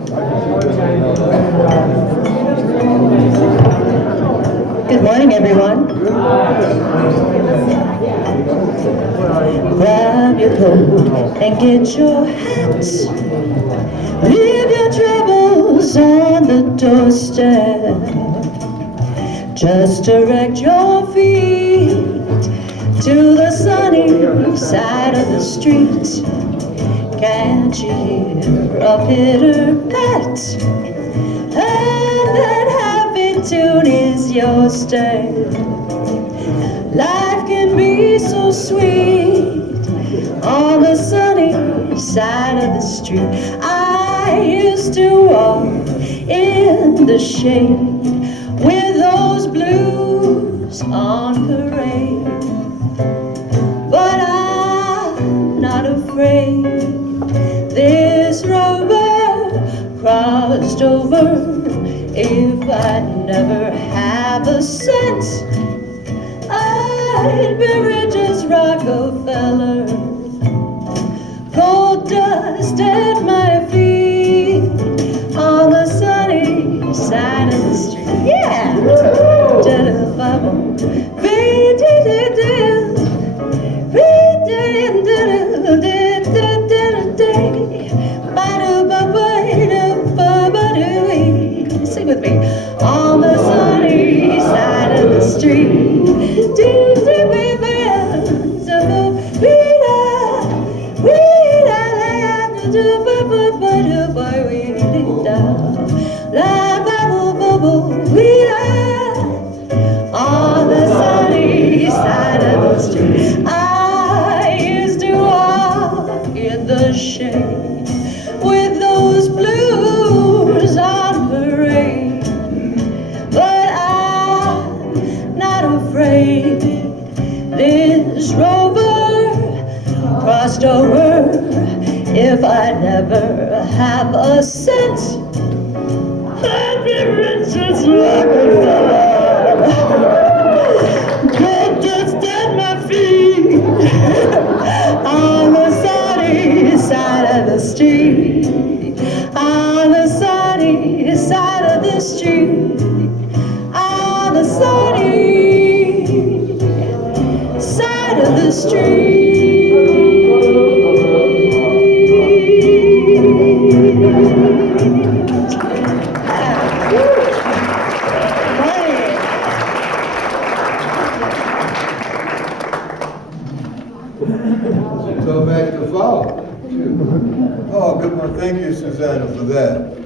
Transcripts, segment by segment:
Good morning, everyone. Grab your coat and get your hats. Leave your troubles on the doorstep. Just direct your feet to the sunny side of the street. Can't you hear a pitter-pat? And that happy tune is your step. Life can be so sweet on the sunny side of the street. I used to walk in the shade with those blues on parade, but I'm not afraid. This rover crossed over. If I never have a cent, I'd be rich as Rockefeller. Gold dust at my feet on the sunny side of the street. Yeah! Sing with me. On the sunny side of the street. On the sunny side of the street, I used to walk in the shade with those blues on parade, but I'm not afraid. This rover crossed over. If I never have a cent, I'd be rich as Rockefeller. Gold dust at my feet on the sunny side of the street. On the sunny side of the street. On the sunny side of the street. Go back to follow. Oh, good one. Thank you, Susannah, for that.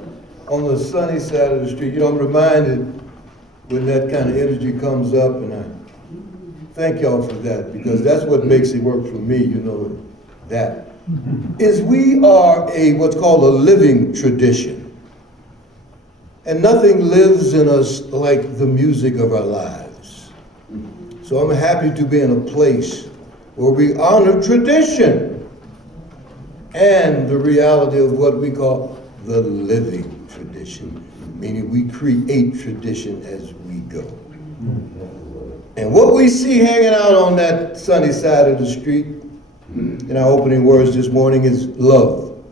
On the sunny side of the street, I'm reminded when that kind of energy comes up, and I thank y'all for that, because that's what makes it work for me, that. Is we are what's called a living tradition. And nothing lives in us like the music of our lives. So I'm happy to be in a place where we honor tradition and the reality of what we call the living tradition, meaning we create tradition as we go. And what we see hanging out on that sunny side of the street in our opening words this morning is love.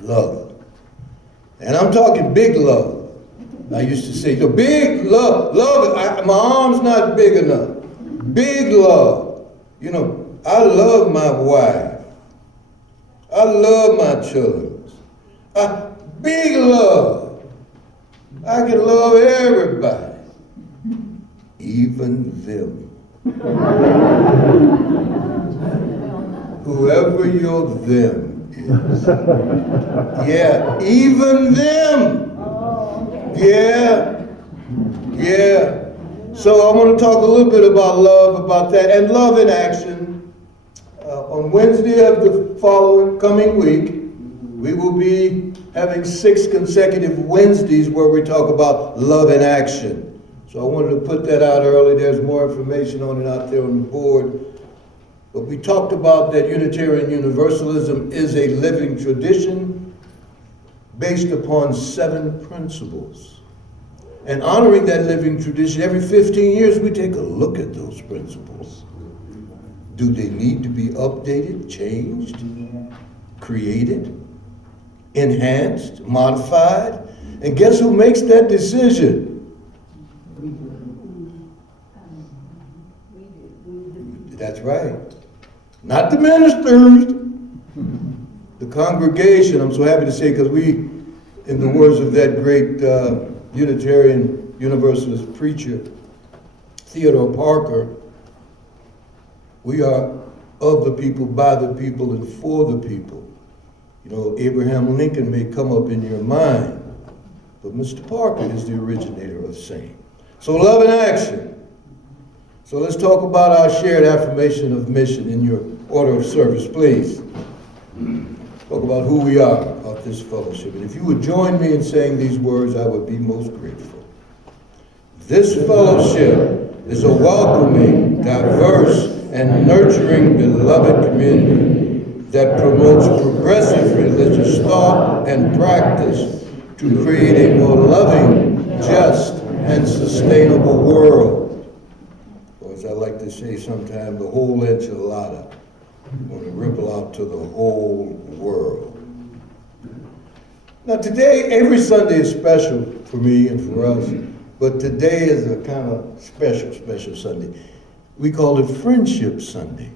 Love. And I'm talking big love. I used to say, the big love, my arm's not big enough. Big love. I love my wife. I love my children. Big love. I can love everybody, even them. Whoever your them is. Yeah, even them. Yeah. So I want to talk a little bit about love, about that, and love in action. On Wednesday of the coming week, we will be having 6 consecutive Wednesdays where we talk about love in action. So I wanted to put that out early. There's more information on it out there on the board. But we talked about that Unitarian Universalism is a living tradition based upon 7 principles. And honoring that living tradition, every 15 years we take a look at those principles. Do they need to be updated, changed, created? enhanced, modified, and guess who makes that decision? That's right. Not the ministers, the congregation. I'm so happy to say, because we, in the words of that great Unitarian Universalist preacher, Theodore Parker, we are of the people, by the people, and for the people. You know, Abraham Lincoln may come up in your mind, but Mr. Parker is the originator of saying. So love in action. So let's talk about our shared affirmation of mission in your order of service, please. Talk about who we are, about this fellowship. And if you would join me in saying these words, I would be most grateful. This fellowship is a welcoming, diverse, and nurturing beloved community that promotes progressive religious thought and practice to create a more loving, just, and sustainable world. Or as I like to say sometimes, the whole enchilada. Want to ripple out to the whole world. Now today, every Sunday is special for me and for us, but today is a kind of special Sunday. We call it Friendship Sunday.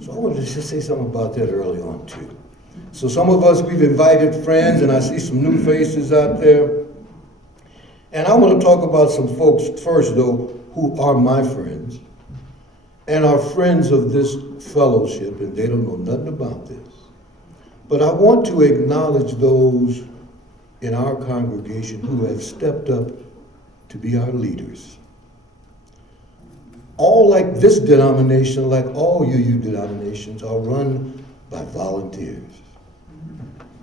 So I wanted to just say something about that early on too. So some of us, we've invited friends, and I see some new faces out there. And I want to talk about some folks first though, who are my friends, and are friends of this fellowship, and they don't know nothing about this. But I want to acknowledge those in our congregation who have stepped up to be our leaders. All like this denomination, like all UU denominations, are run by volunteers.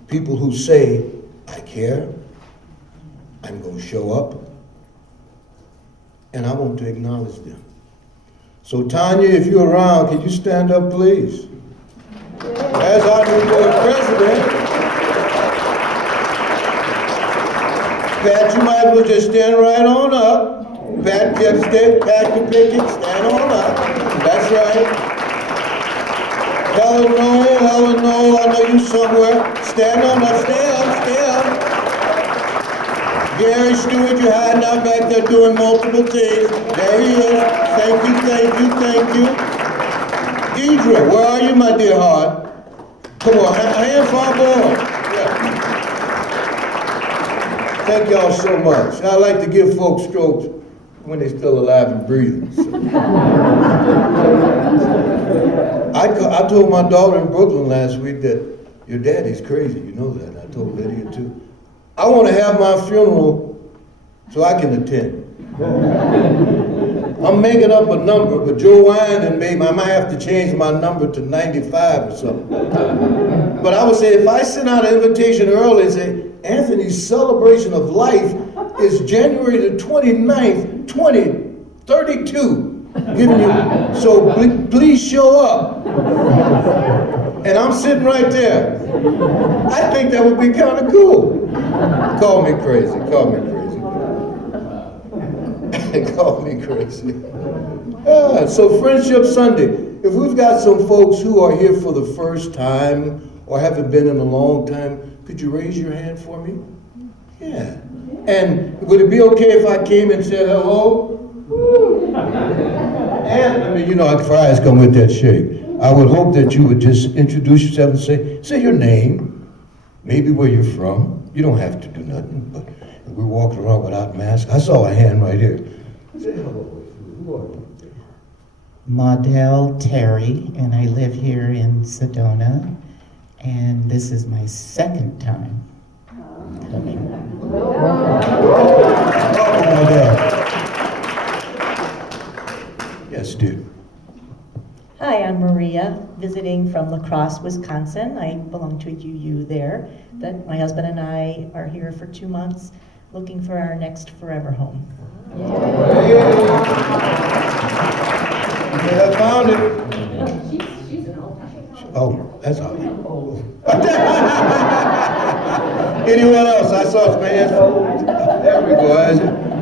People who say, I care, I'm going to show up, and I want to acknowledge them. So Tanya, if you're around, can you stand up, please? As our new board president, Pat, you might as well just stand right on up. Pat, Pat the Pickett, stand on up. That's right. Helen Noel, I know you somewhere. Stand on up, stay up. Gary Stewart, you're hiding out back there doing multiple things. There he is. Thank you. Deidre, where are you, my dear heart? Come on, hand for our boy. Yeah. Thank y'all so much. I like to give folks strokes when they're still alive and breathing. So. I told my daughter in Brooklyn last week that your daddy's crazy, you know that. I told Lydia too. I want to have my funeral so I can attend. I'm making up a number, but Joe Wine and I might have to change my number to 95 or something. But I would say if I send out an invitation early and say, Anthony's celebration of life is January the 29th, 2032. Giving you, so please show up. And I'm sitting right there. I think that would be kind of cool. Call me crazy. Call me crazy. So Friendship Sunday. If we've got some folks who are here for the first time or haven't been in a long time, could you raise your hand for me? Yeah. And would it be okay if I came and said hello? And I mean, you know, fries come with that shake. I would hope that you would just introduce yourself and say your name, maybe where you're from. You don't have to do nothing, but we're walking around without masks. I saw a hand right here. Say hello. Who are you? Maudel Terry, and I live here in Sedona, and this is my second time coming. Yes, dude. Hi, I'm Maria, visiting from La Crosse, Wisconsin. I belong to a UU there. But my husband and I are here for 2 months, looking for our next forever home. Yeah, I found it. She's an old time. Oh, that's all right. Anyone else? I saw some hands. There we go.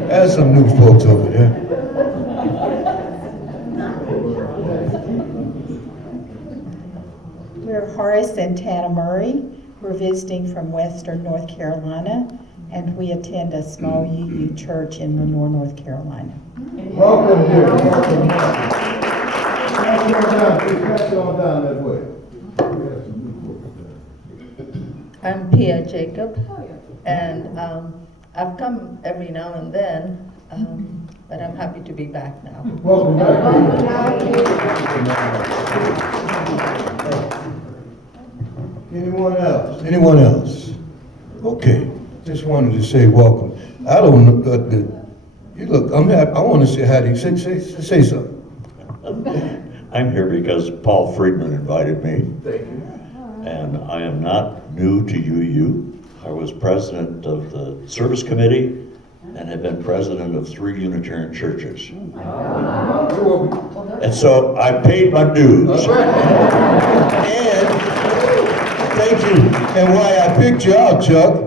There's some new folks over there. We're Horace and Tana Murray. We're visiting from Western North Carolina, and we attend a small UU church in Lenore, North Carolina. Welcome, dear. Welcome. Pass it on down, please. Pass it on down that way. I'm Pia Jacob, and I've come every now and then, but I'm happy to be back now. Welcome back. Anyone else? Anyone else? Okay, just wanted to say welcome. I don't know, you look, I'm happy. I want to say hi to you. Say something. I'm here because Paul Friedman invited me, Thank you. and I am not new to UU. I was president of the service committee and have been president of 3 Unitarian churches. And so I paid my dues. And, thank you. And why I picked you out, Chuck,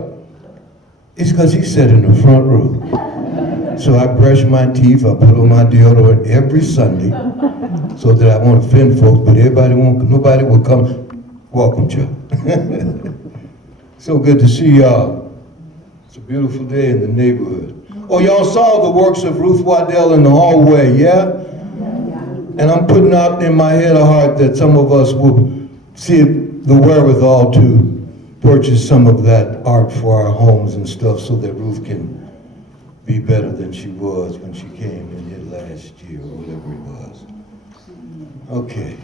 is because he sat in the front row. So I brush my teeth, I put on my deodorant every Sunday so that I won't offend folks, but nobody will come. Welcome, Chuck. So good to see y'all. It's a beautiful day in the neighborhood. Oh, y'all saw the works of Ruth Waddell in the hallway, yeah? And I'm putting out in my head of heart that some of us will see the wherewithal to purchase some of that art for our homes and stuff so that Ruth can be better than she was when she came in here last year or whatever it was. Okay.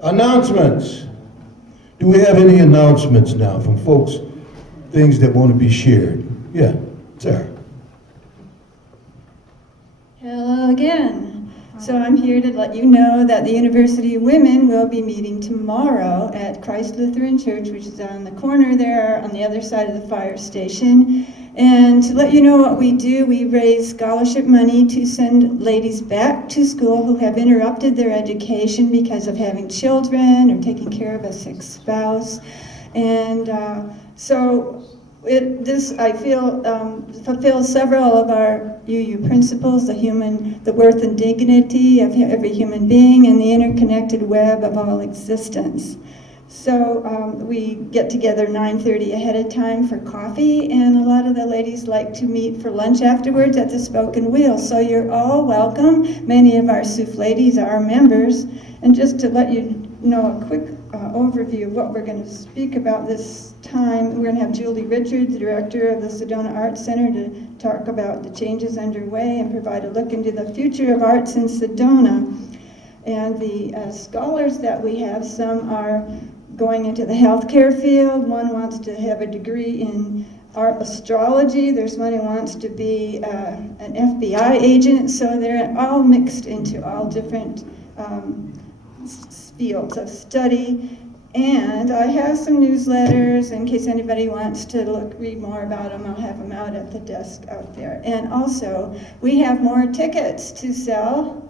Announcements. Do we have any announcements now from folks, things that want to be shared? Yeah, Sarah. Hello again. So I'm here to let you know that the University of Women will be meeting tomorrow at Christ Lutheran Church, which is on the corner there on the other side of the fire station. And to let you know what we do, we raise scholarship money to send ladies back to school who have interrupted their education because of having children or taking care of a sick spouse. And this, I feel, fulfills several of our UU principles, the worth and dignity of every human being and the interconnected web of all existence. So we get together 9:30 ahead of time for coffee, and a lot of the ladies like to meet for lunch afterwards at the Spoken Wheel. So you're all welcome. Many of our SUF ladies are members. And just to let you know a quick overview of what we're going to speak about this time, we're going to have Julie Richards, the director of the Sedona Arts Center, to talk about the changes underway and provide a look into the future of arts in Sedona. And the scholars that we have, some are going into the healthcare field. One wants to have a degree in art astrology. There's one who wants to be an FBI agent. So they're all mixed into all different fields of study. And I have some newsletters in case anybody wants to read more about them. I'll have them out at the desk out there. And also, we have more tickets to sell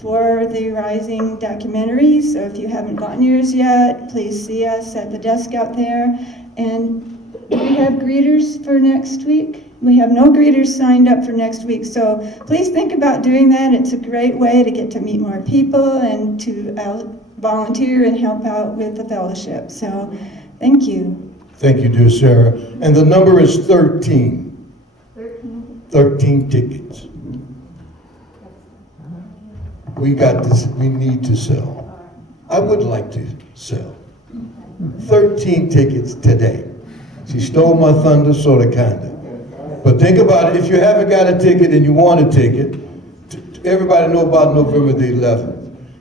for the Rising documentary. So if you haven't gotten yours yet, please see us at the desk out there. And we have greeters for next week. We have no greeters signed up for next week. So please think about doing that. It's a great way to get to meet more people and to volunteer and help out with the fellowship. So thank you. Thank you, dear Sarah. And the number is 13. 13 tickets. We got this, we need to sell. I would like to sell 13 tickets today. She stole my thunder, sort of, kind of. But think about it, if you haven't got a ticket and you want a ticket, everybody know about November the 11th.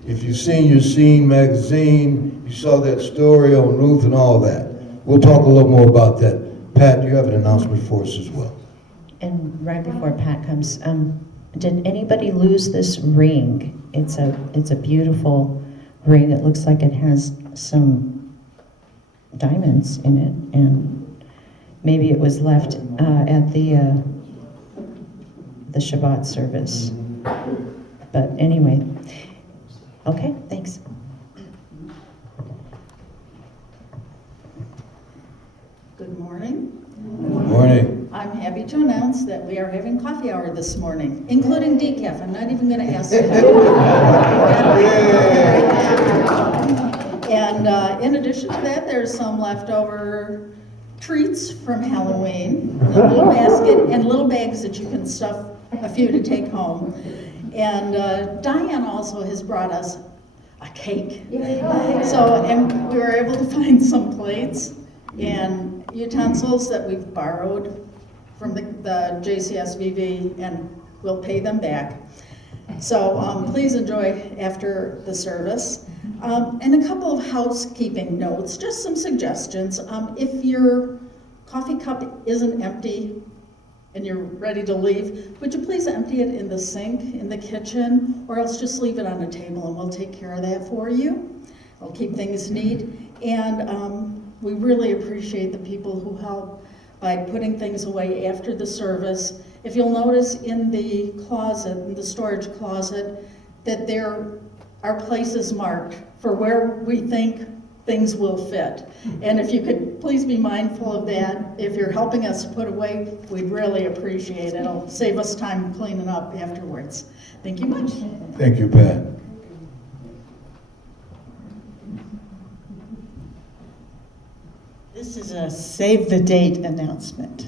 If you've seen your Scene magazine, you saw that story on Ruth and all that. We'll talk a little more about that. Pat, you have an announcement for us as well. And right before Pat comes, did anybody lose this ring? It's a beautiful ring. It looks like it has some diamonds in it, and maybe it was left at the Shabbat service. But anyway, okay, thanks. Good morning. Good morning. I'm happy to announce that we are having coffee hour this morning, including decaf. I'm not even going to ask you And in addition to that, there's some leftover treats from Halloween, a little basket, and little bags that you can stuff a few to take home. And Diane also has brought us a cake. So, and we were able to find some plates and utensils that we've borrowed from the JCSVV, and we'll pay them back. So please enjoy after the service. And a couple of housekeeping notes, just some suggestions. If your coffee cup isn't empty and you're ready to leave, would you please empty it in the sink in the kitchen, or else just leave it on a table and we'll take care of that for you. We'll keep things neat. And we really appreciate the people who help by putting things away after the service. If you'll notice in the closet, in the storage closet, that there are places marked for where we think things will fit. And if you could please be mindful of that. If you're helping us put away, we'd really appreciate it. It'll save us time cleaning up afterwards. Thank you much. Thank you, Pat. This is a save the date announcement.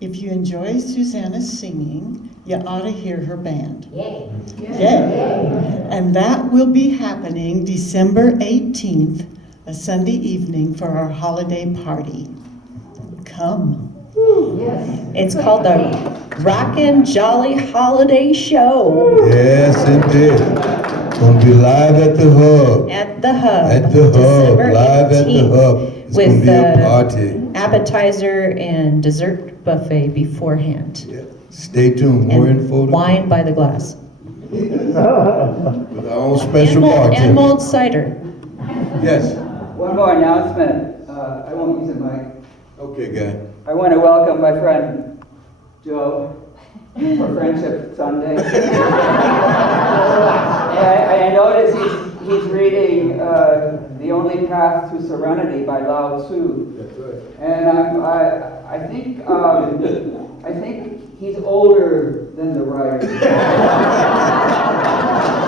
If you enjoy Susannah singing, you ought to hear her band. Yay. Yay. And that will be happening December 18th, a Sunday evening for our holiday party. Come. It's called the Rockin' Jolly Holiday Show. Yes, indeed. Gonna be live at the Hub. At the Hub. At the Hub, December live at the 18th, Hub. It's gonna with be a party. appetizer and dessert buffet beforehand. Yeah. Stay tuned, more And info. to wine by the glass. With our own special And bartender. mulled cider. Yes. One more announcement. I won't use the mic. Okay, guy. I want to welcome my friend Joe for Friendship Sunday. I notice he's reading The Only Path to Serenity by Lao Tzu. That's right. And I think he's older than the writer.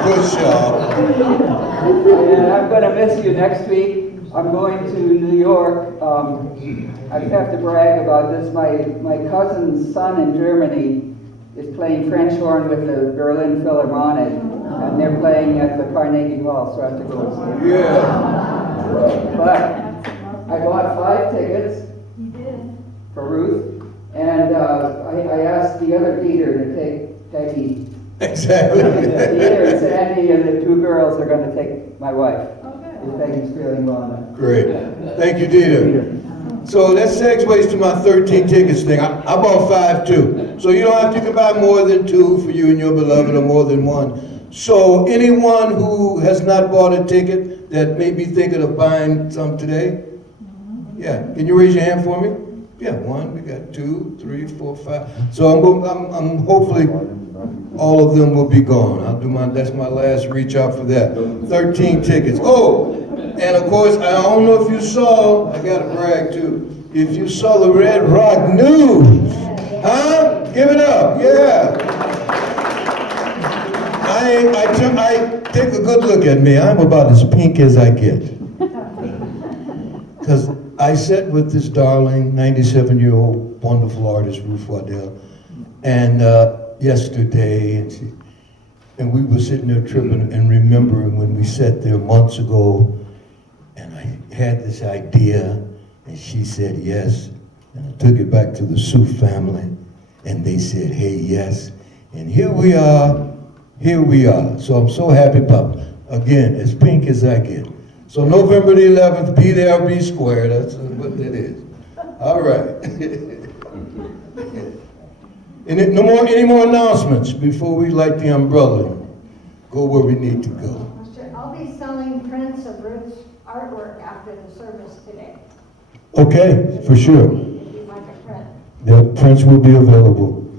Good job. And I'm going to miss you next week. I'm going to New York. I have to brag about this. My cousin's son in Germany is playing French horn with the Berlin Philharmonic, and they're playing at the Carnegie Hall, so I have to go and see. Yeah. But I bought 5 tickets for Ruth, and I asked the other Peter to take Peggy. Exactly. Peter and Sandy and the 2 girls are going to take my wife. If Peggy's feeling well enough. Great. Thank you, Dita. So that segues to my 13 tickets thing. I bought 5 too. So you don't have to buy more than 2 for you and your beloved, or more than 1. So anyone who has not bought a ticket that may be thinking of buying some today? Yeah. Can you raise your hand for me? Yeah, 1. We got 2, 3, 4, 5. So I'm hopefully all of them will be gone. I'll do that's my last reach out for that. 13 tickets. Oh, and of course, I don't know if you saw, I gotta brag too, if you saw the Red Rock News, huh? Give it up, yeah. I take a good look at me. I'm about as pink as I get. Because I sat with this darling, 97-year-old, wonderful artist, Ruth Waddell, and yesterday, and we were sitting there tripping and remembering when we sat there months ago, and I had this idea, and she said yes, and I took it back to the Sue family, and they said, hey, yes, and here we are. So I'm so happy, Papa. Again, as pink as I get. So November the 11th, be there, be square. That's what it is. All right. Any more announcements before we light the umbrella? Go where we need to go. I'll be selling prints of Ruth's artwork after the service today. Okay, for sure. If you'd like a print. The prints will be available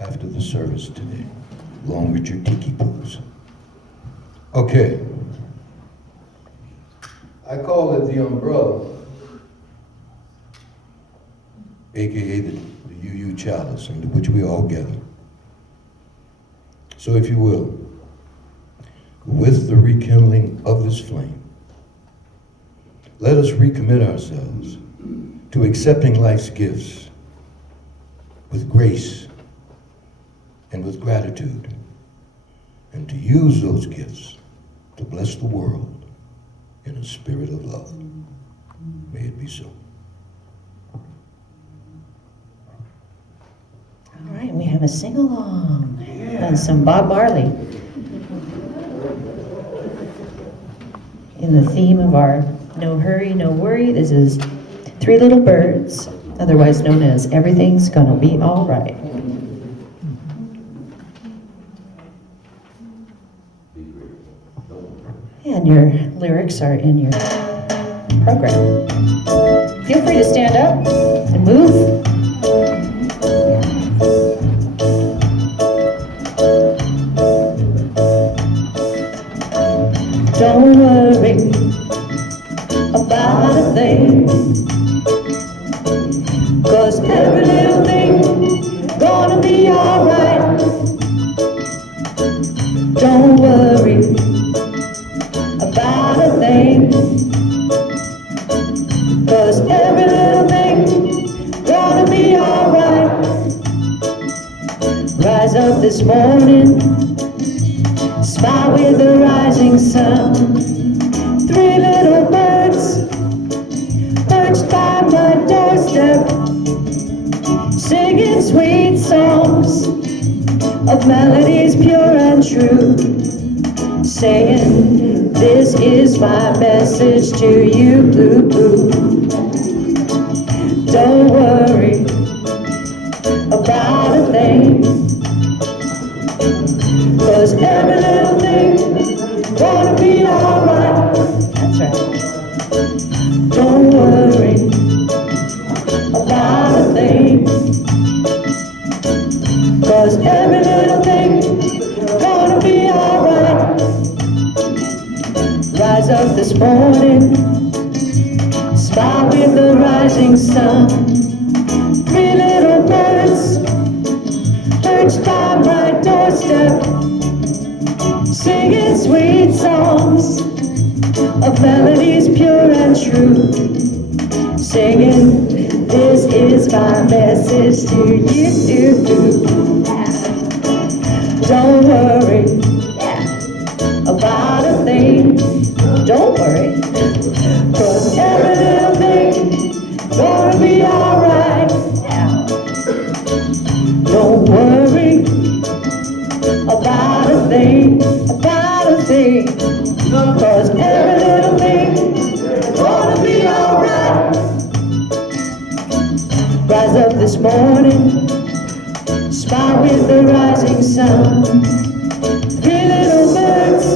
after the service today, along with your tiki poos. Okay. I call it the umbrella, aka the UU chalice, under which we all gather. So if you will, with the rekindling of this flame, let us recommit ourselves to accepting life's gifts with grace and with gratitude, and to use those gifts to bless the world in a spirit of love. May it be so. All right, we have a sing-along and some Bob Marley in the theme of our No Hurry, No Worry. This is Three Little Birds, otherwise known as Everything's Gonna Be All Right. And your lyrics are in your program. Feel free to stand up and move. Don't worry about a thing, 'cause every little thing gonna be alright. Don't worry about a thing, 'cause every little thing gonna be alright. Rise up this morning, smile with the rising sun. Three little birds perched by my doorstep, singing sweet songs of melodies pure and true, saying, this is my message to you. Don't worry about a thing, 'cause every little thing gonna be alright. That's right. Don't worry about a thing, 'cause every little thing gonna be alright. Rise up this morning, smile with the rising sun. Three little birds perched by my doorstep, singing sweet songs of melodies pure and true, singing, this is my message to you. Don't worry about a thing. Don't worry, 'cause every little thing gonna be alright. Don't worry about a thing, 'cause every little thing gonna be alright. Rise up this morning, smile with the rising sun. Three little birds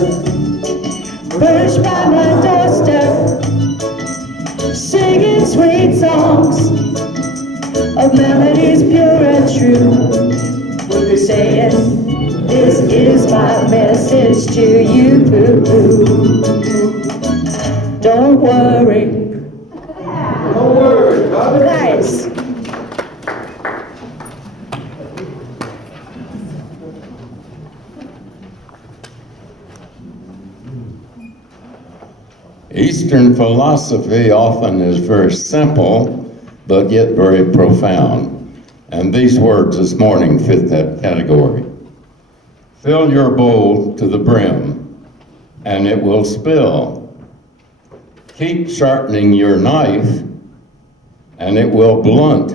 perched by my doorstep, singing sweet songs of melodies pure and true, saying, this is my message to you. Don't worry. Don't worry. Nice. Eastern philosophy often is very simple, but yet very profound. And these words this morning fit that category. Fill your bowl to the brim, and it will spill. Keep sharpening your knife, and it will blunt.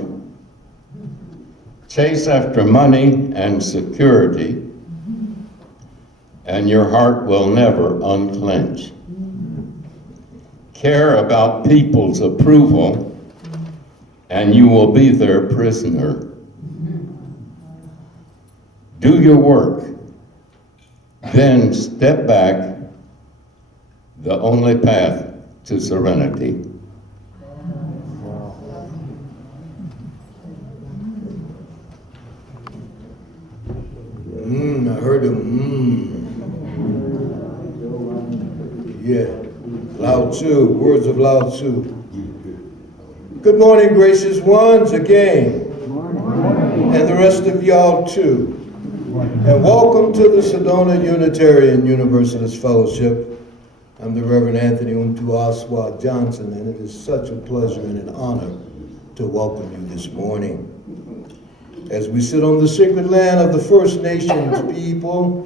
Chase after money and security, and your heart will never unclench. Care about people's approval, and you will be their prisoner. Do your work, then step back, the only path to serenity. I heard him, Yeah, Lao Tzu, words of Lao Tzu. Good morning, gracious ones, again. And the rest of y'all too. And welcome to the Sedona Unitarian Universalist Fellowship, I'm the Reverend Anthony Mtuaswa Johnson, and it is such a pleasure and an honor to welcome you this morning. As we sit on the sacred land of the First Nations people,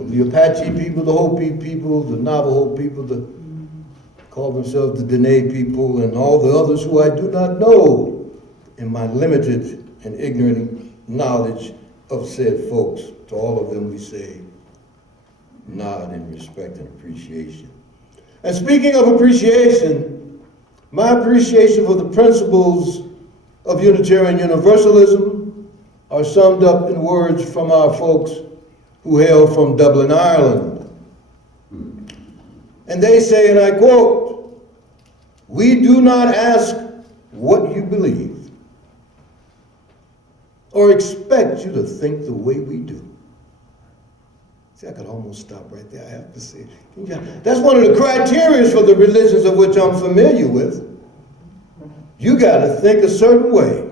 of the Apache people, the Hopi people, the Navajo people, the call themselves the Dene people, and all the others who I do not know in my limited and ignorant knowledge of said folks. To all of them we say, nod in respect and appreciation. And speaking of appreciation, my appreciation for the principles of Unitarian Universalism are summed up in words from our folks who hail from Dublin, Ireland. And they say, and I quote, "We do not ask what you believe or expect you to think the way we do." See, I could almost stop right there. I have to say, that's one of the criteria for the religions of which I'm familiar with. You got to think a certain way.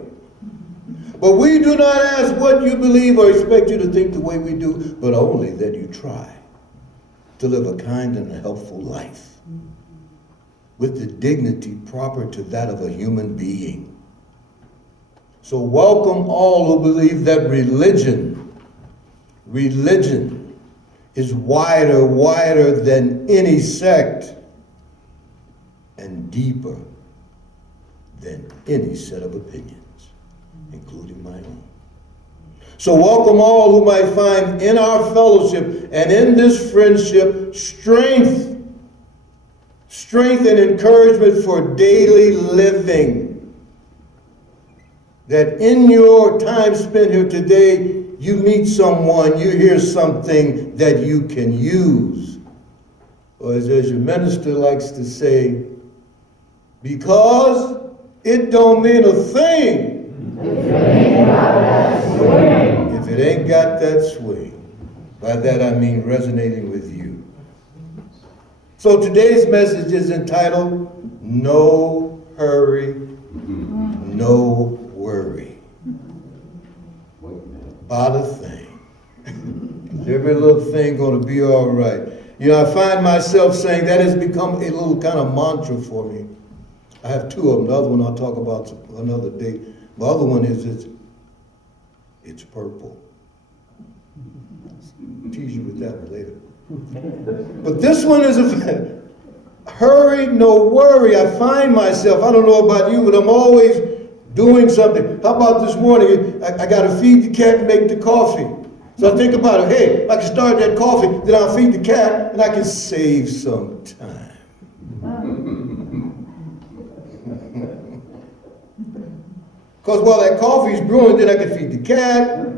But we do not ask what you believe or expect you to think the way we do, but only that you try to live a kind and a helpful life with the dignity proper to that of a human being. So welcome all who believe that religion is wider than any sect and deeper than any set of opinions, including my own. So welcome all who might find in our fellowship and in this friendship strength and encouragement for daily living. That in your time spent here today, you meet someone, you hear something that you can use. Or as your minister likes to say, because it don't mean a thing if it ain't got that swing. By that I mean resonating with you. So today's message is entitled, No Hurry, No Worry. About a thing. Every little thing gonna be all right. You know, I find myself saying that has become a little kind of mantra for me. I have two of them. The other one I'll talk about another day. The other one is it's purple. I'll tease you with that one later. But this one is a hurry, no worry. I find myself, I don't know about you, but I'm always doing something. How about this morning? I got to feed the cat and make the coffee. So I think about it. Hey, I can start that coffee, then I'll feed the cat, and I can save some time. Because while that coffee is brewing, then I can feed the cat.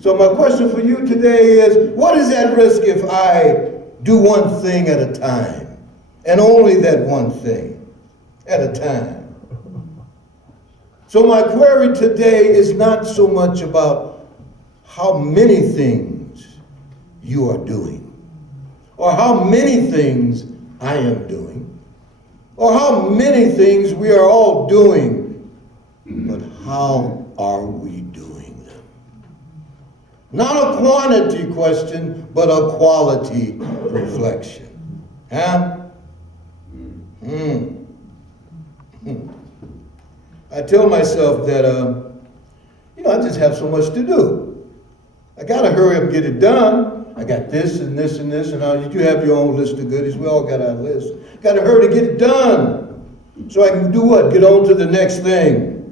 So my question for you today is, what is at risk if I do one thing at a time? And only that one thing at a time. So my query today is not so much about how many things you are doing, or how many things I am doing, or how many things we are all doing, but how are we doing them? Not a quantity question, but a quality reflection. Huh? I tell myself that, I just have so much to do. I got to hurry up and get it done. I got this and this and this, and you have your own list of goodies. We all got our list. Got to hurry to get it done so I can do what? Get on to the next thing.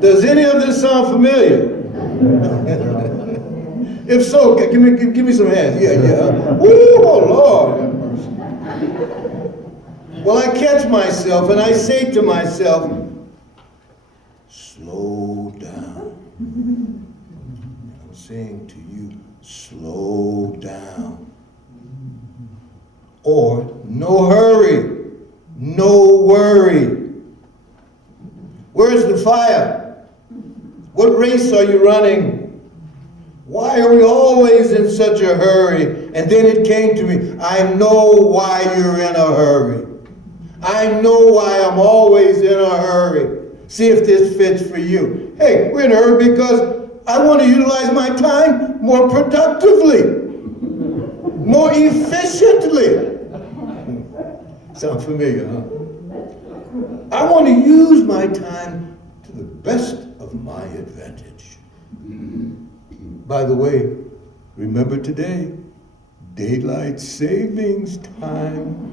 Does any of this sound familiar? If so, give me some hands. Yeah. Woo, oh Lord. Well, I catch myself and I say to myself, slow down. I'm saying to you, slow down. Or no hurry, no worry. Where's the fire? What race are you running? Why are we always in such a hurry? And then it came to me, I know why you're in a hurry. I know why I'm always in a hurry. See if this fits for you. Hey, we're in a hurry because I want to utilize my time more productively. more efficiently. Sound familiar, huh? I want to use my time to the best of my advantage. By the way, remember today, daylight savings time.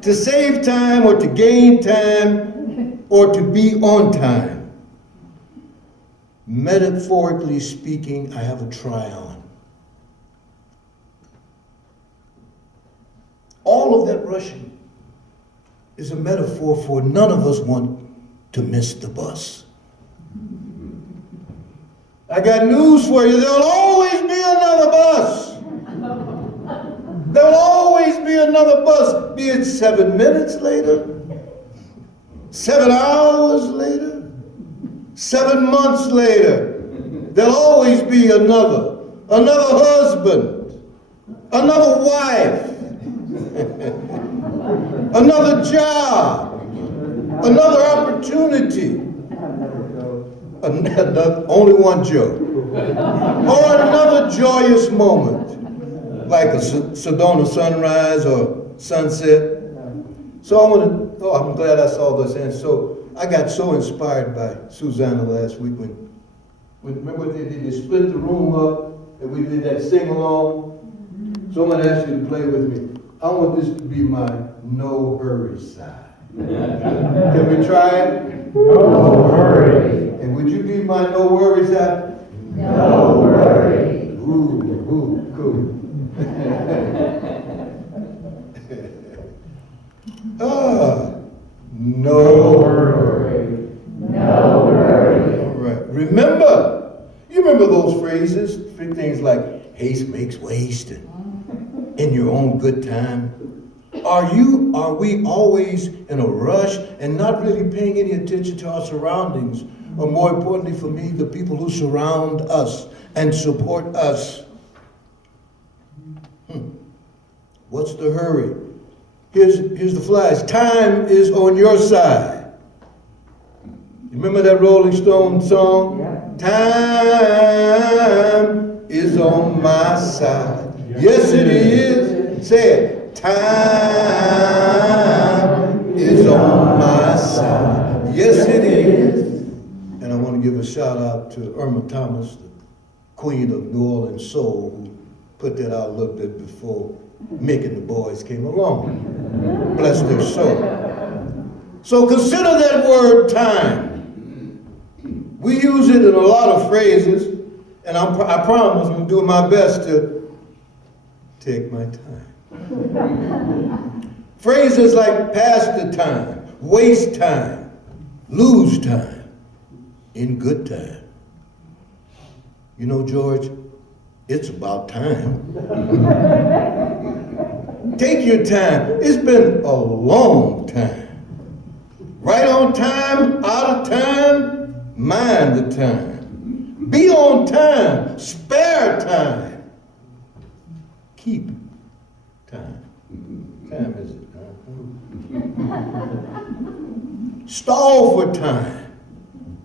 To save time or to gain time or to be on time. Metaphorically speaking, I have a try on. All of that rushing is a metaphor for none of us want to miss the bus. I got news for you, there'll always be another bus. There'll always be another bus, be it 7 minutes later, 7 hours later, 7 months later. There'll always be another husband, another wife, another job, another opportunity, only one joke, or another joyous moment, like a Sedona sunrise or sunset. So I'm glad I saw this, and so I got so inspired by Susannah last week when remember what they did? They split the room up and we did that sing-along. So I'm going to ask you to play with me. I want this to be my no hurry side. Can we try it? No hurry. And would you be my no worry side? No worry. Ooh, cool. No worry. No worry. All right. You remember those phrases? Things like haste makes waste and in your own good time. Are we always in a rush and not really paying any attention to our surroundings? Or more importantly for me, the people who surround us and support us. What's the hurry? Here's the flash. Time is on your side. You remember that Rolling Stone song? Yeah. Time is on my side. Yes, it is. Say it. Time is on my side. Yes, it is. And I want to give a shout out to Irma Thomas, the queen of New Orleans soul, who put that out a little bit before Mick and the boys came along. Bless their soul. So consider that word time. We use it in a lot of phrases, and I promise I'm doing my best to take my time. Phrases like pass the time, waste time, lose time, in good time. You know, George, it's about time. Take your time. It's been a long time. Right on time, out of time, mind the time. Be on time, spare time. Keep time. Time is it? Stall for time.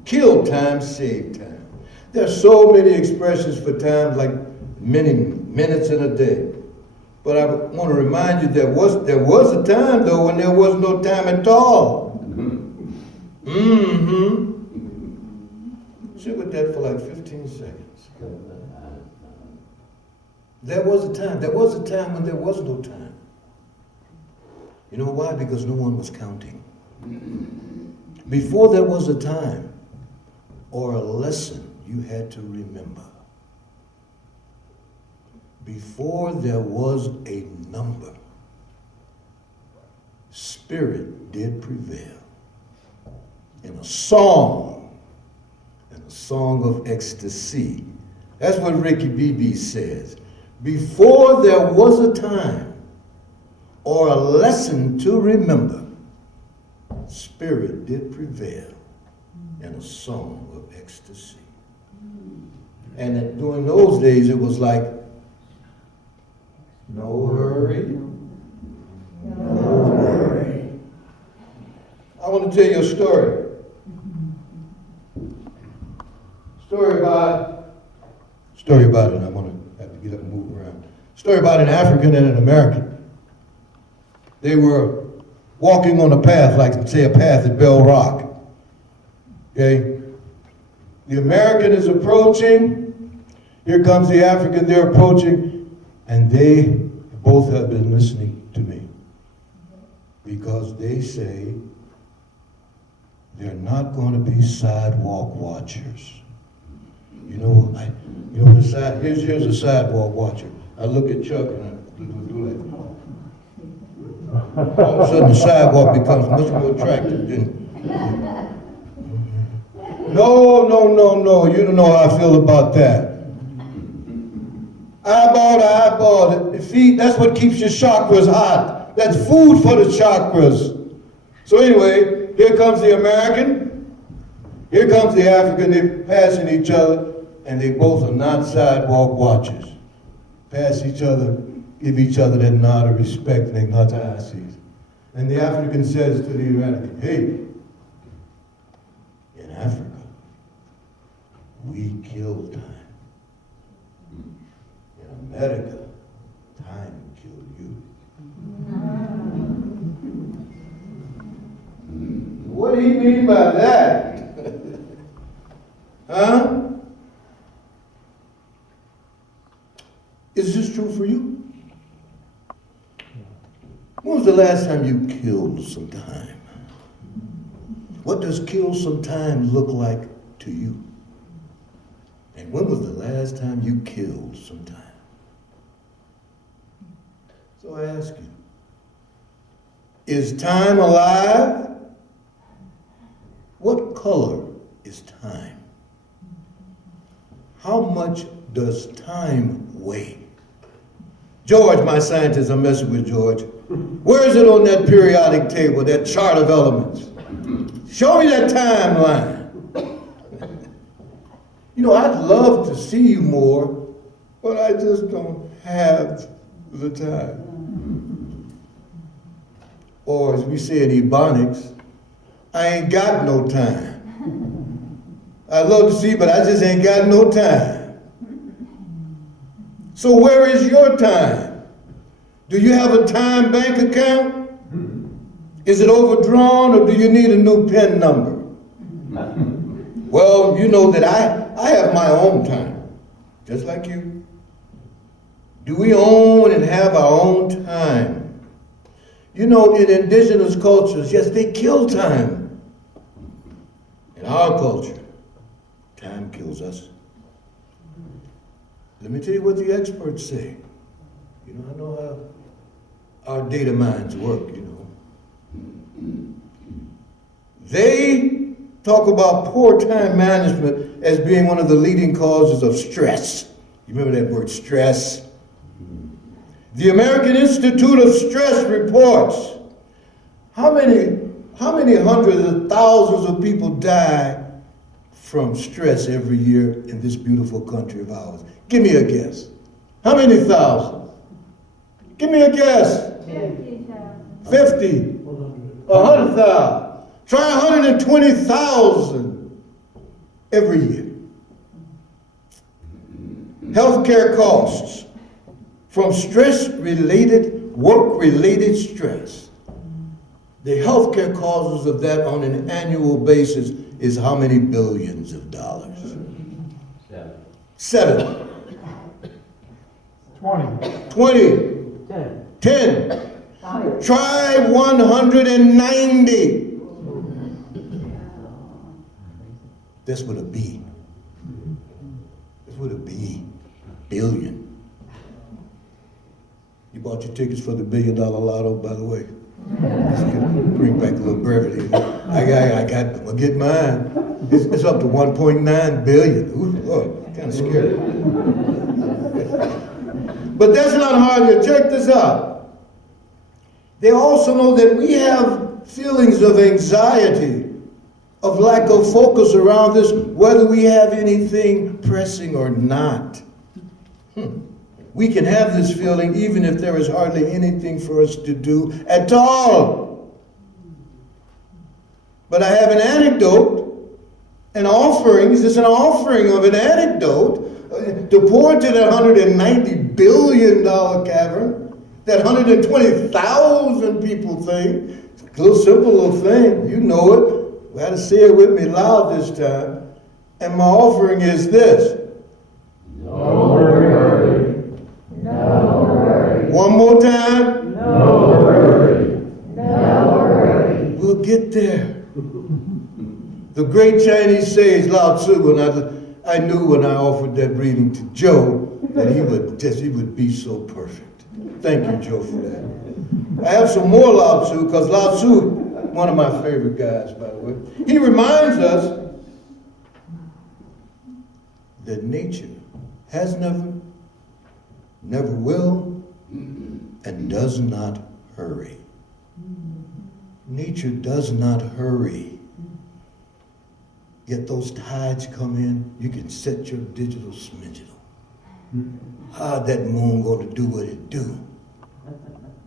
Kill time, save time. There's so many expressions for time, like many minutes in a day. But I want to remind you there was a time, though, when there was no time at all. Sit with that for like 15 seconds. There was a time. There was a time when there was no time. You know why? Because no one was counting. Before there was a time or a lesson you had to remember. Before there was a number, spirit did prevail. In a song of ecstasy. That's what Ricky B.B. says. Before there was a time or a lesson to remember, spirit did prevail in a song of ecstasy. And during those days, it was like, no hurry, no worry. I want to tell you a story. Story about it, and I want to have to get up and move around. Story about an African and an American. They were walking on a path, like say a path at Bell Rock. Okay? The American is approaching. Here comes the African, they're approaching, and they both have been listening to me. Because they say they're not going to be sidewalk watchers. Here's a sidewalk watcher. I look at Chuck and I do like, all of a sudden the sidewalk becomes much more attractive than. No, you don't know how I feel about that. Eyeball to eyeball, that's what keeps your chakras hot. That's food for the chakras. So anyway, here comes the American, here comes the African, they're passing each other, and they both are not sidewalk watchers. Pass each other, give each other that nod of respect, and they nod to eye sees. And the African says to the American, hey, in Africa, we kill time. In America, time killed you. What do you mean by that? Huh? Is this true for you? When was the last time you killed some time? What does kill some time look like to you? And when was the last time you killed some time? So I ask you, is time alive? What color is time? How much does time weigh? George, my scientist, I'm messing with George. Where is it on that periodic table, that chart of elements? Show me that timeline. I'd love to see you more, but I just don't have the time. Or as we say in Ebonics, I ain't got no time. I'd love to see you, but I just ain't got no time. So where is your time? Do you have a time bank account? Is it overdrawn, or do you need a new PIN number? Well, you know that I have my own time, just like you. Do we own and have our own time? In indigenous cultures, yes, they kill time. In our culture, time kills us. Let me tell you what the experts say. I know how our data minds work, They talk about poor time management as being one of the leading causes of stress. You remember that word, stress? The American Institute of Stress reports how many hundreds of thousands of people die from stress every year in this beautiful country of ours. Give me a guess. How many thousands? Give me a guess. 50. 100,000. Try 120,000 every year. Healthcare costs from stress-related, work-related stress. The healthcare causes of that on an annual basis is how many billions of dollars? 7. 20. 10. Try 190. That's with a B. That's with a B. Billion. You bought your tickets for the $1 billion lotto, by the way. Just bring back a little brevity. I'll get mine. It's up to 1.9 billion. Ooh, Lord, kind of scary. But that's not hard to check this out. They also know that we have feelings of anxiety, of lack of focus around this, whether we have anything pressing or not. We can have this feeling even if there is hardly anything for us to do at all. But I have an anecdote, an offering. Is this an offering of an anecdote To pour into that $190 billion cavern, that 120,000 people thing, it's a little simple little thing, you know it. We had to say it with me loud this time. And my offering is this. No worry. No worry. One more time. No worry. No worry. We'll get there. The great Chinese sage Lao Tzu, I knew when I offered that reading to Joe that he would be so perfect. Thank you, Joe, for that. I have some more Lao Tzu, because Lao Tzu, one of my favorite guys, by the way, he reminds us that nature has never will, and does not hurry. Nature does not hurry. Yet those tides come in, you can set your digital smidgenal. How that moon gonna do what it do?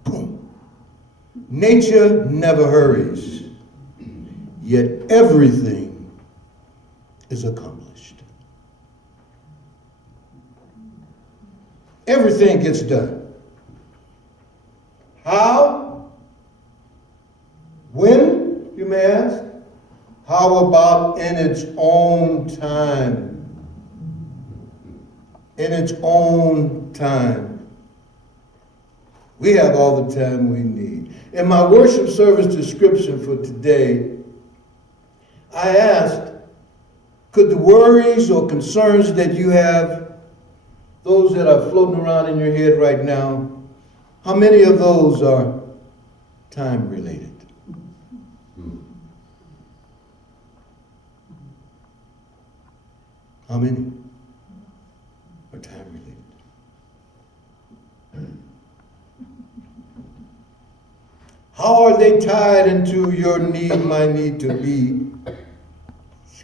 Boom. Nature never hurries, yet everything is accomplished. Everything gets done. How? When, you may ask? How about in its own time? In its own time. We have all the time we need. In my worship service description for today, I asked, could the worries or concerns that you have, those that are floating around in your head right now, how many of those are time related? How many are time related? How are they tied into your need, my need to be,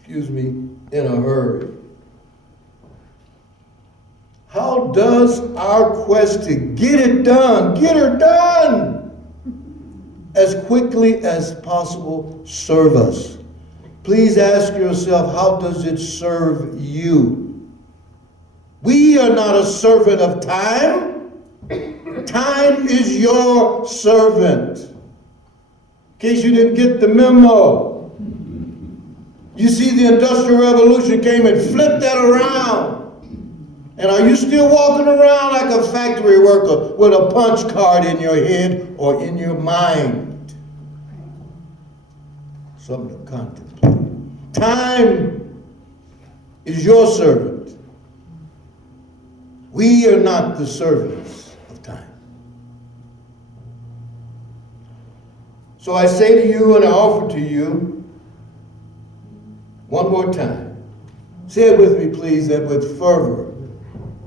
in a hurry? How does our quest to get it done, get her done, as quickly as possible serve us? Please ask yourself, how does it serve you? We are not a servant of time. Time is your servant. In case you didn't get the memo. You see, the Industrial Revolution came and flipped that around. And are you still walking around like a factory worker with a punch card in your head or in your mind? Something to contemplate. Time is your servant. We are not the servants of time. So I say to you and I offer to you one more time. Say it with me, please, and with fervor,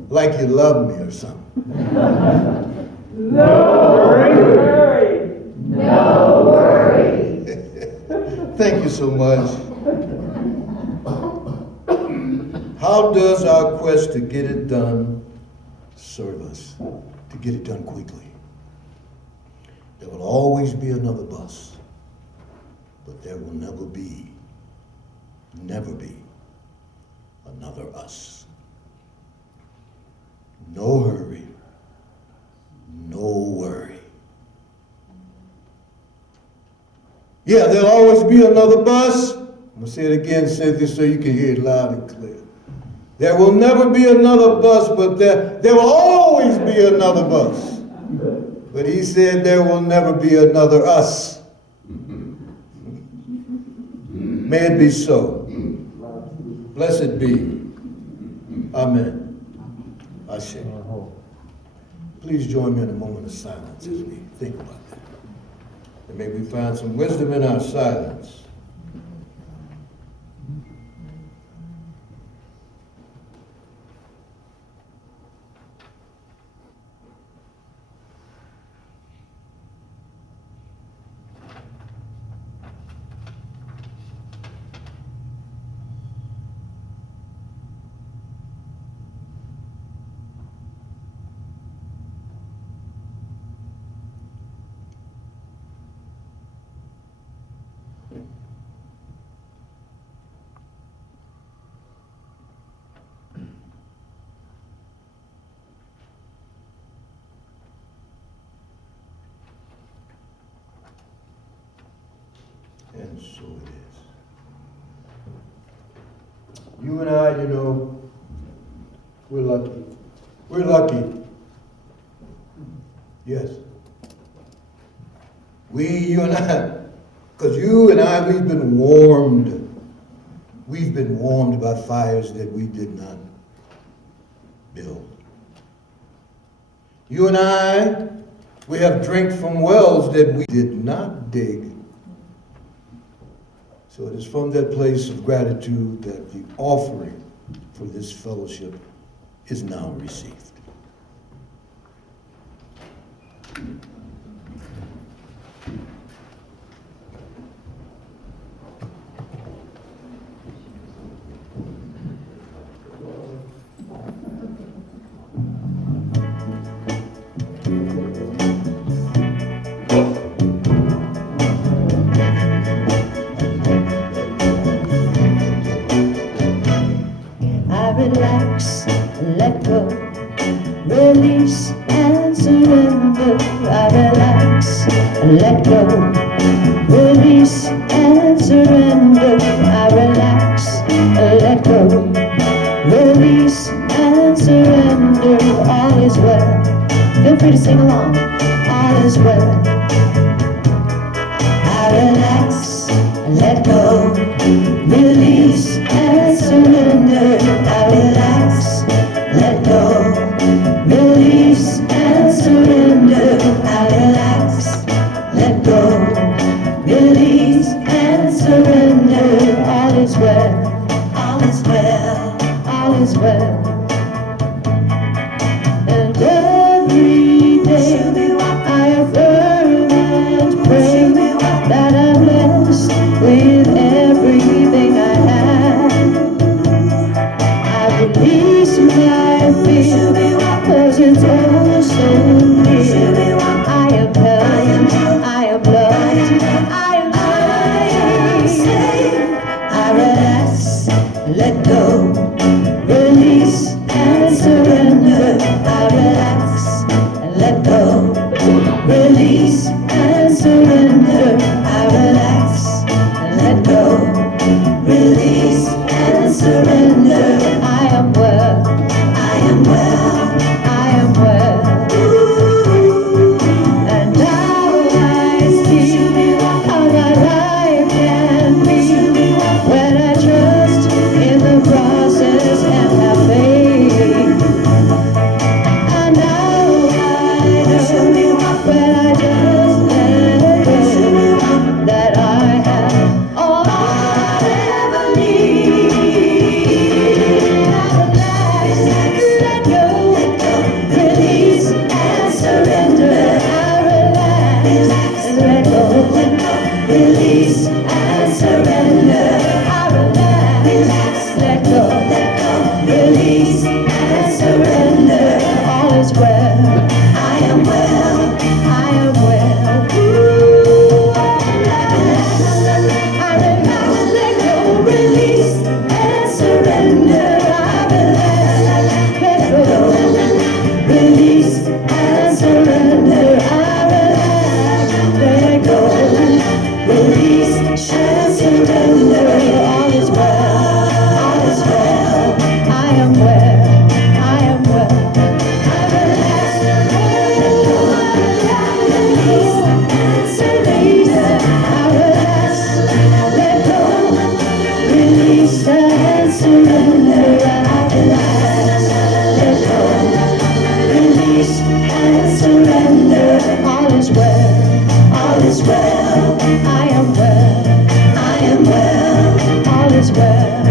like you love me or something. No worry. No worry. Thank you so much. How does our quest to get it done serve us? To get it done quickly. There will always be another bus, but there will never be another us. No hurry, no worry. Yeah, there'll always be another bus. I'm going to say it again, Cynthia, so you can hear it loud and clear. There will never be another bus, but there will always be another bus. But he said there will never be another us. May it be so. Blessed be. Amen. Ashe. Please join me in a moment of silence as we think about that. And may we find some wisdom in our silence. and so it is. You and I, you know, we're lucky. We're lucky. Yes. You and I, because you and I, we've been warmed. We've been warmed by fires that we did not build. You and I, we have drank from wells that we did not dig. So it is from that place of gratitude that the offering for this fellowship is now received. Relax, let go, release and surrender. I relax, let go, release and surrender. I relax, let go, release and surrender. All is well. Feel free to sing along. All is well. I relax, let go, release and surrender. I relax, let go, release and surrender. I relax, let go, release and surrender. All is well, all is well, all is well. And every day I affirm and pray that I'm blessed with everything I have. I release my fear, cause it's all so near. I am held, I am loved, I am safe. I relax, let go, release and surrender. I relax, let go, release and surrender. I relax, let go, release and surrender. I am well, I am well, I am well. Ooh. And now I see how my life can be when I trust in the process and have faith. And now I know when I just let go that I have all I ever need. I relax, let go, release and surrender. I relax, let go, release and surrender. I relax, let go, release and surrender. All is well. I am well. I am well. Ooh, I relax, let go, release and surrender. I relax, let go, release and surrender. I relax, let go, release and surrender. All is well. All is well. I am well. I am well. Release and surrender. I relax, let go, release and surrender. All is well, all is well. I am well, I am well. All is well,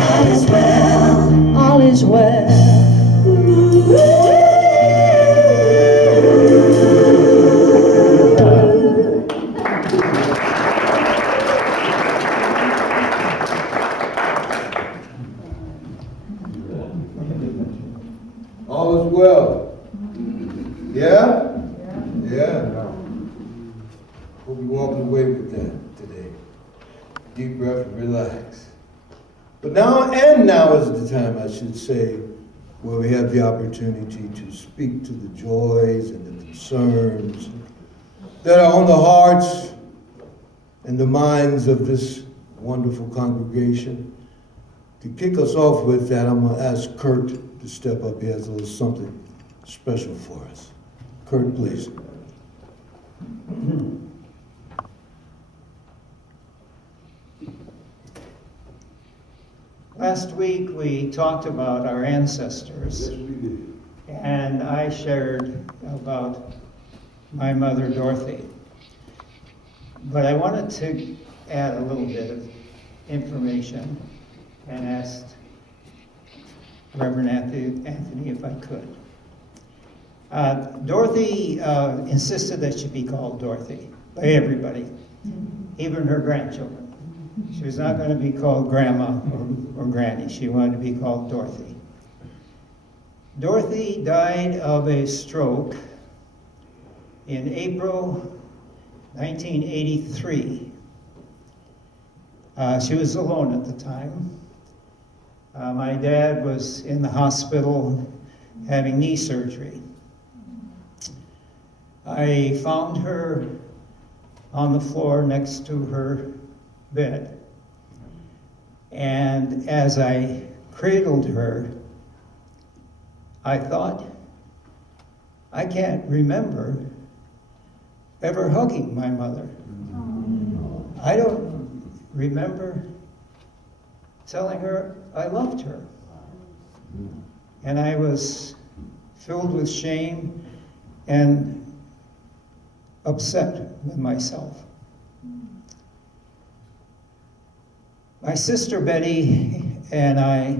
all is well, all is well. All is well. Yeah? Yeah. Hope you're walking away with that today. Deep breath and relax. But now is the time, I should say, where we have the opportunity to speak to the joys and the concerns that are on the hearts and the minds of this wonderful congregation. To kick us off with that, I'm going to ask Kurt to step up. He has a little something special for us. Kurt, please. Last week we talked about our ancestors. Yes, we did. And I shared about my mother, Dorothy. But I wanted to add a little bit of information and asked Reverend Anthony if I could. Dorothy insisted that she be called Dorothy by everybody, even her grandchildren. She was not going to be called Grandma or Granny. She wanted to be called Dorothy. Dorothy died of a stroke in April 1983. She was alone at the time. My dad was in the hospital having knee surgery. I found her on the floor next to her bed. And as I cradled her, I thought, I can't remember ever hugging my mother. I don't remember telling her I loved her. And I was filled with shame and upset with myself. My sister Betty and I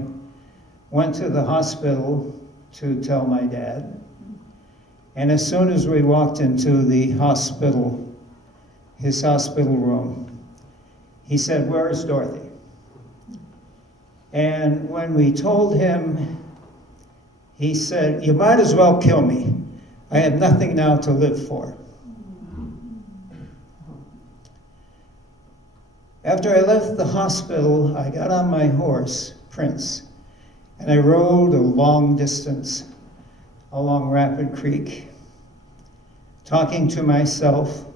went to the hospital to tell my dad. And as soon as we walked into the hospital, his hospital room, he said, "Where is Dorothy?" And when we told him, he said, "You might as well kill me. I have nothing now to live for." After I left the hospital, I got on my horse, Prince, and I rode a long distance along Rapid Creek, talking to myself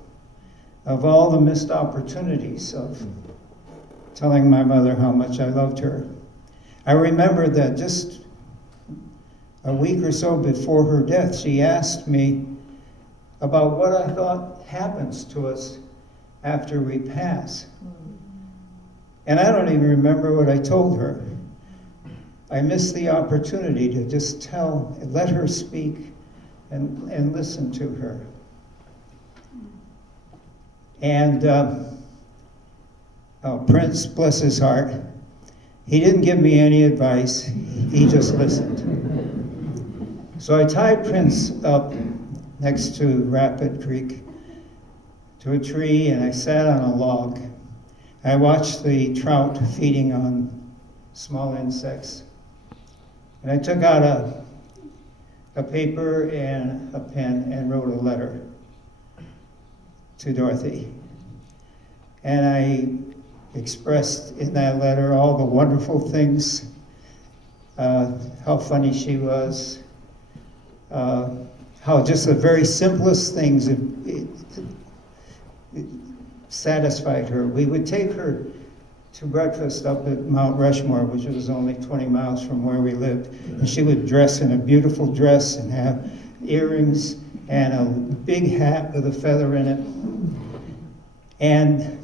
of all the missed opportunities of telling my mother how much I loved her. I remember that just a week or so before her death, she asked me about what I thought happens to us after we pass. And I don't even remember what I told her. I missed the opportunity to just let her speak and listen to her. And Prince, bless his heart, he didn't give me any advice, he just listened. So I tied Prince up next to Rapid Creek to a tree, and I sat on a log. I watched the trout feeding on small insects. And I took out a paper and a pen and wrote a letter to Dorothy. And I expressed in that letter all the wonderful things, how funny she was, how just the very simplest things it satisfied her. We would take her to breakfast up at Mount Rushmore, which was only 20 miles from where we lived. And she would dress in a beautiful dress and have earrings and a big hat with a feather in it. And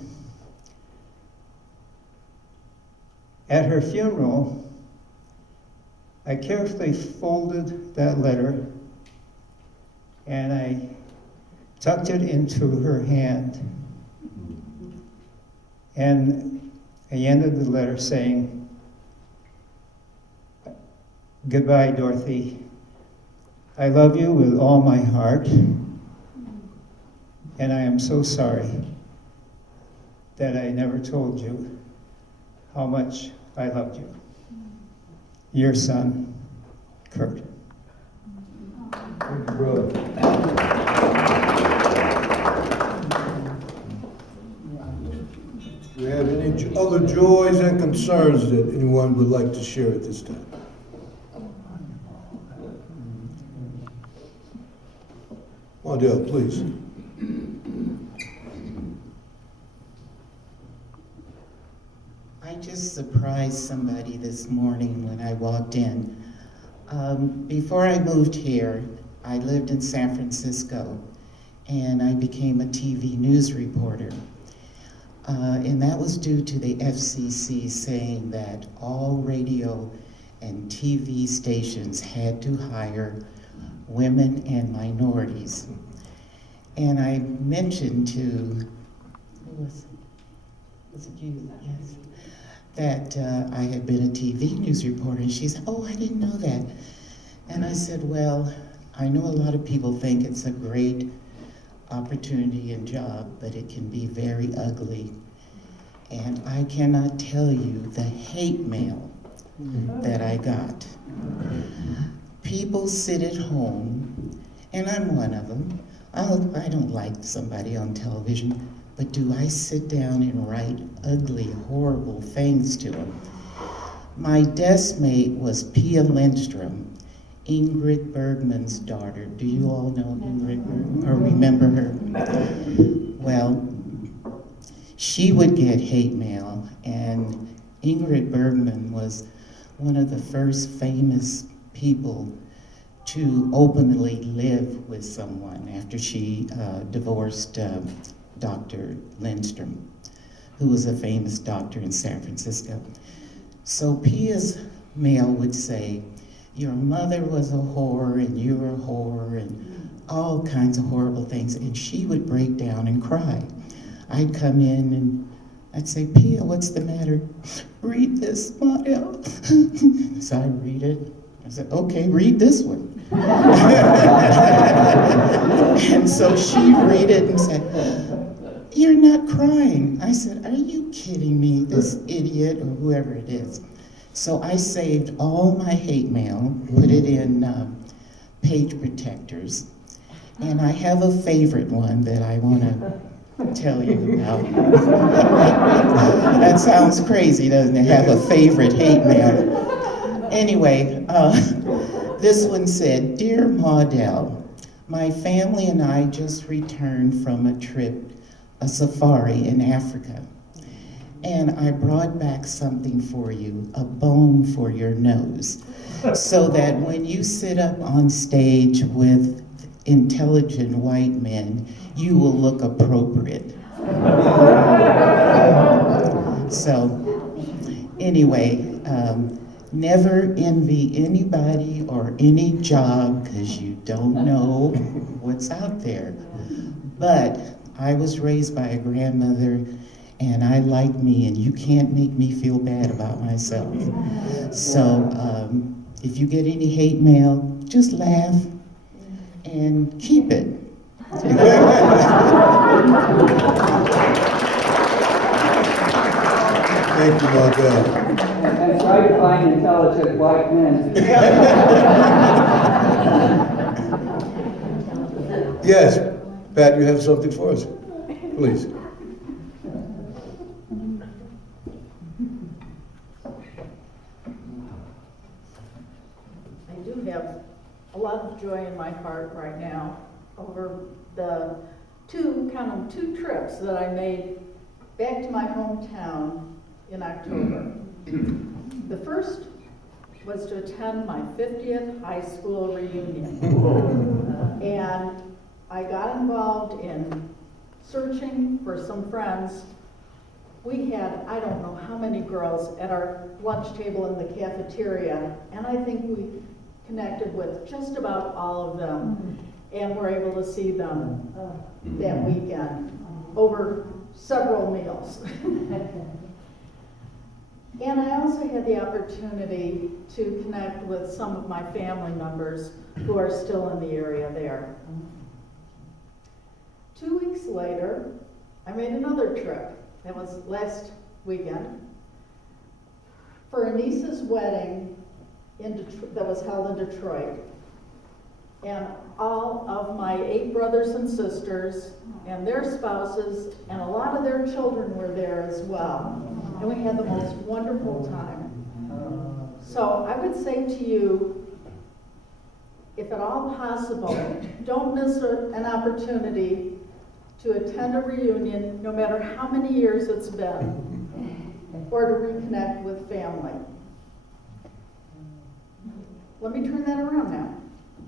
at her funeral, I carefully folded that letter and I tucked it into her hand. And I ended the letter saying, "Goodbye, Dorothy. I love you with all my heart, and I am so sorry that I never told you how much I loved you. Your son, Kurt." Thank you, brother. Do we have any other joys and concerns that anyone would like to share at this time? Mardell, please. I just surprised somebody this morning when I walked in. Before I moved here, I lived in San Francisco, and I became a TV news reporter. And that was due to the FCC saying that all radio and TV stations had to hire women and minorities. And I mentioned to, who was it you? Yes. That I had been a TV news reporter, and she said, oh, I didn't know that. And I said, well, I know a lot of people think it's a great opportunity and job, but it can be very ugly. And I cannot tell you the hate mail that I got. People sit at home, and I'm one of them. I don't like somebody on television, but do I sit down and write ugly, horrible things to them? My desk mate was Pia Lindstrom, Ingrid Bergman's daughter. Do you all know Ingrid Bergman or remember her? Well, she would get hate mail, and Ingrid Bergman was one of the first famous people to openly live with someone after she divorced Dr. Lindstrom, who was a famous doctor in San Francisco. So Pia's mail would say, your mother was a whore and you're a whore and all kinds of horrible things, and she would break down and cry. I'd come in and I'd say, Pia, what's the matter? Read this, Mael. So I read it. I said, okay, read this one. And so she'd read it and said, you're not crying. I said, are you kidding me, this idiot or whoever it is? So I saved all my hate mail, put it in page protectors, and I have a favorite one that I want to tell you about. That sounds crazy, doesn't it? Have a favorite hate mail. Anyway, this one said, Dear Maudel, my family and I just returned from a trip, a safari in Africa. And I brought back something for you, a bone for your nose, so that when you sit up on stage with intelligent white men, you will look appropriate. So, anyway, never envy anybody or any job because you don't know what's out there. But I was raised by a grandmother, and I like me, and you can't make me feel bad about myself. So if you get any hate mail, just laugh and keep it. Thank you, Maudel. And try to find intelligent white men. Yes, Pat, you have something for us? Please. I do have a lot of joy in my heart right now over the two trips that I made back to my hometown in October. The first was to attend my 50th high school reunion. And I got involved in searching for some friends. We had, I don't know how many girls at our lunch table in the cafeteria, and I think we connected with just about all of them, and were able to see them that weekend over several meals. And I also had the opportunity to connect with some of my family members who are still in the area there. 2 weeks later, I made another trip. That was last weekend for a niece's wedding that was held in Detroit. And all of my 8 brothers and sisters and their spouses and a lot of their children were there as well. And we had the most wonderful time. So I would say to you, if at all possible, don't miss an opportunity to attend a reunion, no matter how many years it's been. or to reconnect with family. Let me turn that around now.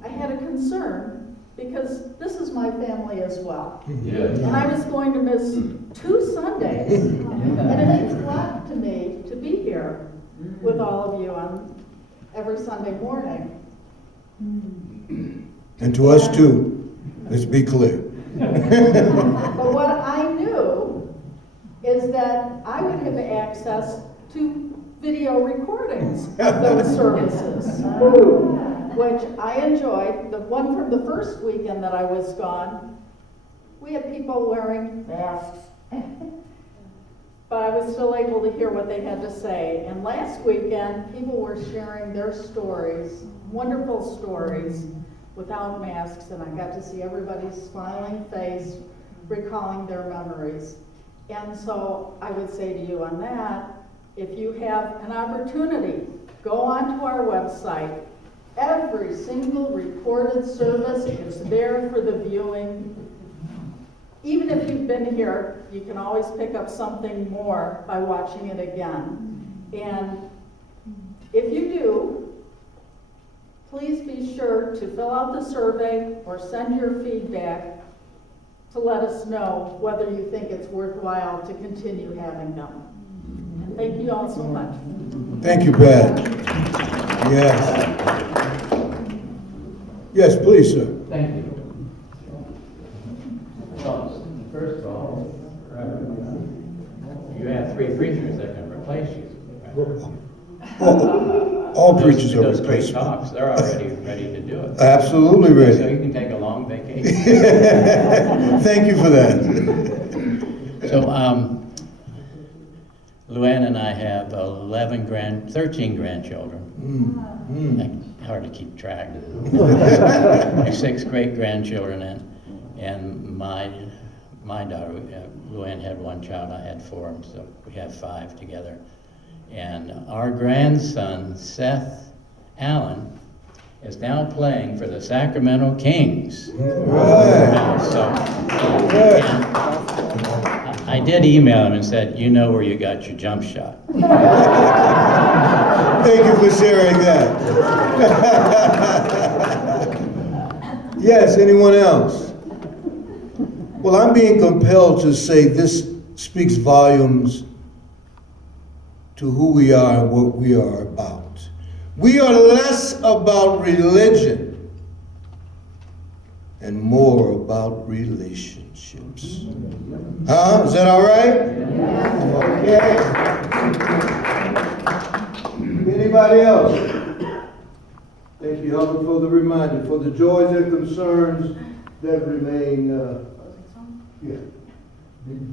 I had a concern because this is my family as well. Yeah. And I was going to miss 2 Sundays. And it means a lot to me to be here with all of you on every Sunday morning. And to us too, let's be clear. But what I knew is that I would have access to video recordings of those services, which I enjoyed. The one from the first weekend that I was gone, we had people wearing masks, but I was still able to hear what they had to say. And last weekend, people were sharing their stories, wonderful stories, without masks, and I got to see everybody's smiling face, recalling their memories. And so I would say to you on that, if you have an opportunity, go onto our website. Every single recorded service is there for the viewing. Even if you've been here, you can always pick up something more by watching it again. And if you do, please be sure to fill out the survey or send your feedback to let us know whether you think it's worthwhile to continue having them. And thank you all so much. Thank you, Pat. Yes. Yes, please, sir. Thank you. Well, first of all, you have 3 preachers that can replace you. All preachers are Those great replaced. talks, they're already ready to do it. Absolutely So ready. you can take a long vacation. Thank you for that. So, Luann and I have 13 grandchildren. Hard to keep track. 6 great-grandchildren, and my daughter, Luann had 1 child, I had 4, so we have 5 together. And our grandson, Seth Allen, is now playing for the Sacramento Kings. I did email him and said, you know where you got your jump shot. Thank you for sharing that. Yes, anyone else? Well, I'm being compelled to say this speaks volumes to who we are and what we are about. We are less about religion and more about relationships. Huh? Is that all right? Okay. Anybody else? Thank you, Helen, for the reminder, for the joys and concerns that remain,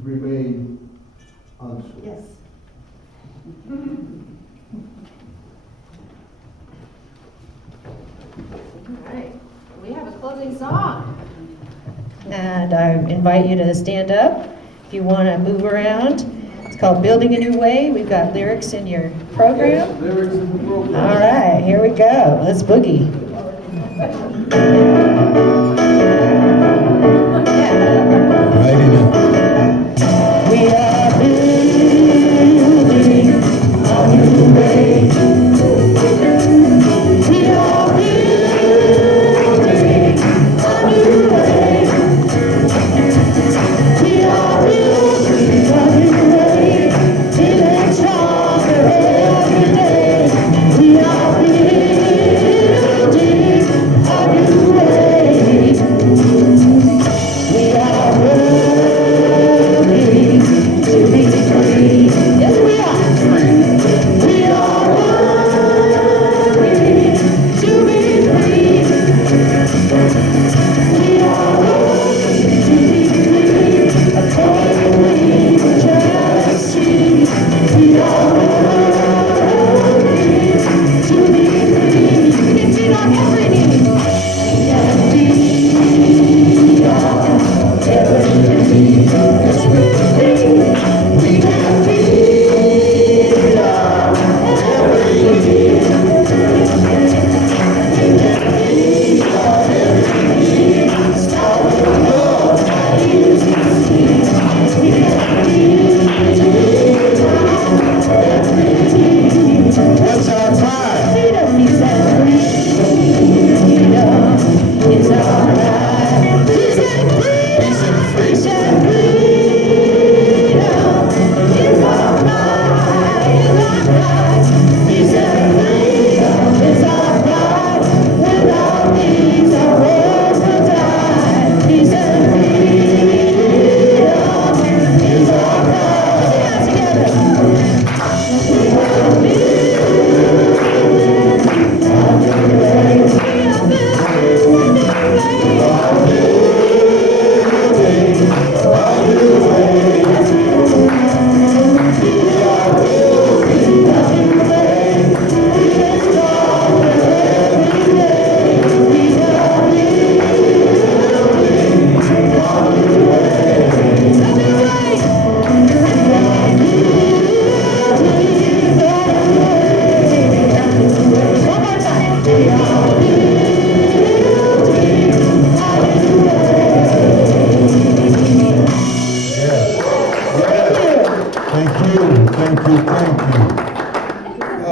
remain unspoken. Yes. All right, we have a closing song. And I invite you to stand up if you want to move around. It's called Building a New Way. We've got lyrics in your program. Yes, lyrics in the program. All right, here we go. Let's boogie. Righty now. We are building a new way. We are building a new way. We are building a new way. Feeling stronger every day. We are building a new way.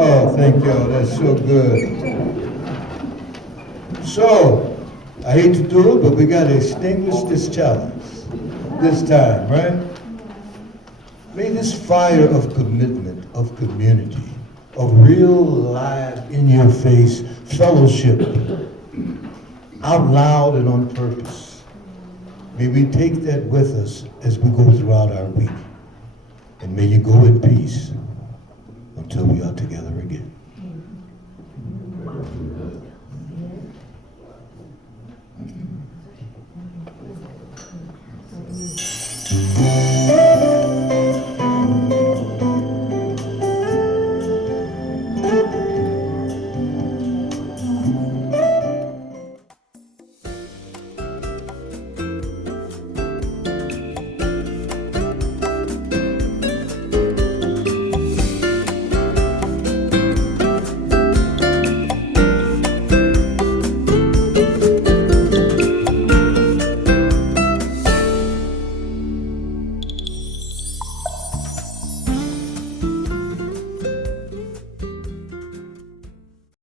Oh, thank y'all, that's so good. So, I hate to do it, but we gotta extinguish this challenge this time, right? May this fire of commitment, of community, of real live, in-your-face fellowship, out loud and on purpose, may we take that with us as we go throughout our week. And may you go in peace until we are together again.